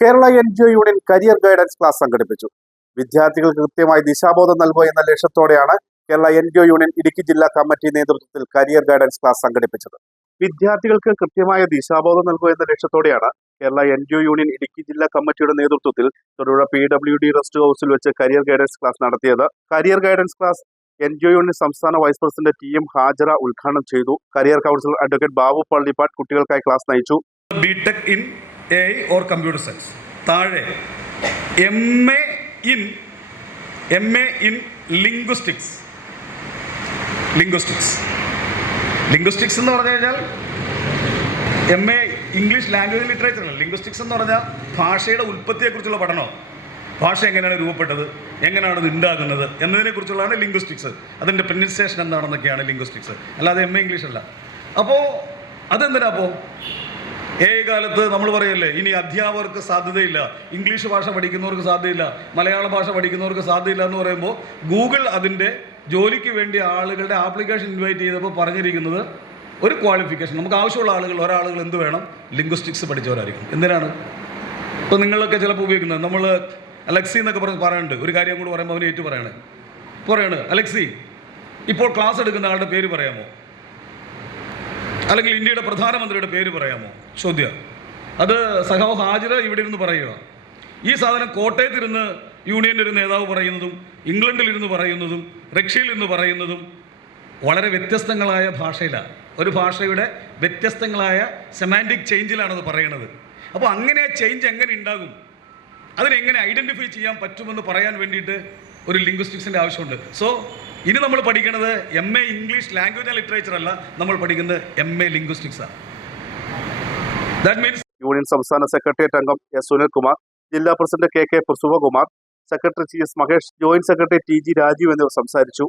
Kerala NGO union career guidance class സംഘടിപ്പിച്ചു. വിദ്യാർത്ഥികൾക്ക് കൃത്യമായി ദിശാബോധം നൽകുക എന്ന ലക്ഷ്യത്തോടെയാണ് കേരള NGO യൂണിയൻ ഇടുക്കി ജില്ലാ കമ്മിറ്റി നേതൃത്വത്തിൽ കരിയർ ഗൈഡൻസ് ക്ലാസ് സംഘടിപ്പിച്ചത്. വിദ്യാർത്ഥികൾക്ക് കൃത്യമായ ദിശാബോധം നൽകുക എന്ന ലക്ഷ്യത്തോടെയാണ് കേരള NGO യൂണിയൻ ഇടുക്കി ജില്ലാ കമ്മിറ്റിയുടെ നേതൃത്വത്തിൽ തൊടുപുഴ PWD റെസ്റ്റ് ഹൗസിൽ വെച്ച് കരിയർ ഗൈഡൻസ് ക്ലാസ് നടത്തിയത്. Career guidance class NGO union സംസ്ഥാന വൈസ് പ്രസിഡന്റ് TM ഹാജറ ഉദ്ഘാടനം ചെയ്തു. Career counsellor advocate Babu Pallippattu കുട്ടികൾക്കായി ക്ലാസ് നയിച്ചു. BTech in AI or computer science. താഴെ MA in linguistics എന്ന് പറഞ്ഞു കഴിഞ്ഞാൽ MA ഇംഗ്ലീഷ് ലാംഗ്വേജ് ലിറ്ററേച്ചർ അല്ല. ലിംഗ്വിസ്റ്റിക്സ് എന്ന് പറഞ്ഞാൽ ഭാഷയുടെ ഉൽപ്പത്തിയെക്കുറിച്ചുള്ള പഠനമാണ്. ഭാഷ എങ്ങനെയാണ് രൂപപ്പെട്ടത്, എങ്ങനെയാണ് ഇത് ഉണ്ടാകുന്നത് എന്നതിനെക്കുറിച്ചുള്ളതാണ് ലിംഗ്വിസ്റ്റിക്സ്. അതിൻ്റെ പ്രൊനൗൺസിയേഷൻ എന്താണെന്നൊക്കെയാണ് ലിംഗ്വിസ്റ്റിക്സ്, അല്ലാതെ MA ഇംഗ്ലീഷ് അല്ല. അപ്പോൾ അതെന്തിനാ? അപ്പോൾ കാലത്ത് നമ്മൾ പറയല്ലേ, ഇനി അധ്യാപകർക്ക് സാധ്യതയില്ല, ഇംഗ്ലീഷ് ഭാഷ പഠിക്കുന്നവർക്ക് സാധ്യതയില്ല, മലയാള ഭാഷ പഠിക്കുന്നവർക്ക് സാധ്യതയില്ല എന്ന് പറയുമ്പോൾ ഗൂഗിൾ അതിൻ്റെ ജോലിക്ക് വേണ്ടി ആളുകളുടെ ആപ്ലിക്കേഷൻ ഇൻവൈറ്റ് ചെയ്തപ്പോൾ പറഞ്ഞിരിക്കുന്നത് ഒരു ക്വാളിഫിക്കേഷൻ, നമുക്ക് ആവശ്യമുള്ള ഒരാളുകൾ എന്ത് വേണം? ലിംഗ്വിസ്റ്റിക്സ് പഠിച്ചവരായിരിക്കും. എന്തിനാണ്? ഇപ്പോൾ നിങ്ങളൊക്കെ ചിലപ്പോൾ ഉപയോഗിക്കുന്നത്, നമ്മൾ അലക്സി എന്നൊക്കെ പറയുന്നുണ്ട്. ഒരു കാര്യം കൂടി പറയുമ്പോൾ അവന് ഏറ്റു പറയാണ് അലക്സി, ഇപ്പോൾ ക്ലാസ് എടുക്കുന്ന ആളുടെ പേര് പറയാമോ? അല്ലെങ്കിൽ ഇന്ത്യയുടെ പ്രധാനമന്ത്രിയുടെ പേര് പറയാമോ? ചോദ്യം. അത് സഖാവ് ഹാജിറ ഇവിടെ ഇരുന്ന് പറയുക. ഈ സാധനം കോട്ടയത്തിരുന്ന് യൂണിയൻ്റെ ഒരു നേതാവ് പറയുന്നതും ഇംഗ്ലണ്ടിലിരുന്ന് പറയുന്നതും റഷ്യയിലിരുന്ന് പറയുന്നതും വളരെ വ്യത്യസ്തങ്ങളായ ഭാഷയിലാണ്. ഒരു ഭാഷയുടെ വ്യത്യസ്തങ്ങളായ സെമാൻറ്റിക് ചേഞ്ചിലാണത് പറയുന്നത്. അപ്പോൾ അങ്ങനെ ചേഞ്ച് എങ്ങനെ ഉണ്ടാകും, അതിനെങ്ങനെ ഐഡൻറ്റിഫൈ ചെയ്യാൻ പറ്റുമെന്ന് പറയാൻ വേണ്ടിയിട്ട് ഒരു ലിംഗ്വിസ്റ്റിക്സിൻ്റെ ആവശ്യമുണ്ട്. സോ ഇനി നമ്മൾ പഠിക്കുന്നത് MA English language and literature അല്ല, നമ്മൾ പഠിക്കുന്നത് MA ലിംഗ്വിസ്റ്റിക്സാണ്. ദാറ്റ് മീൻസ് യൂണിയൻ സംസ്ഥാന സെക്രട്ടേറിയറ്റ് അംഗം S. സുനിൽകുമാർ, ജില്ലാ president KK Prasuvakumar, secretary CS. Mahesh, joint secretary TG Rajeev എന്നിവർ സംസാരിച്ചു.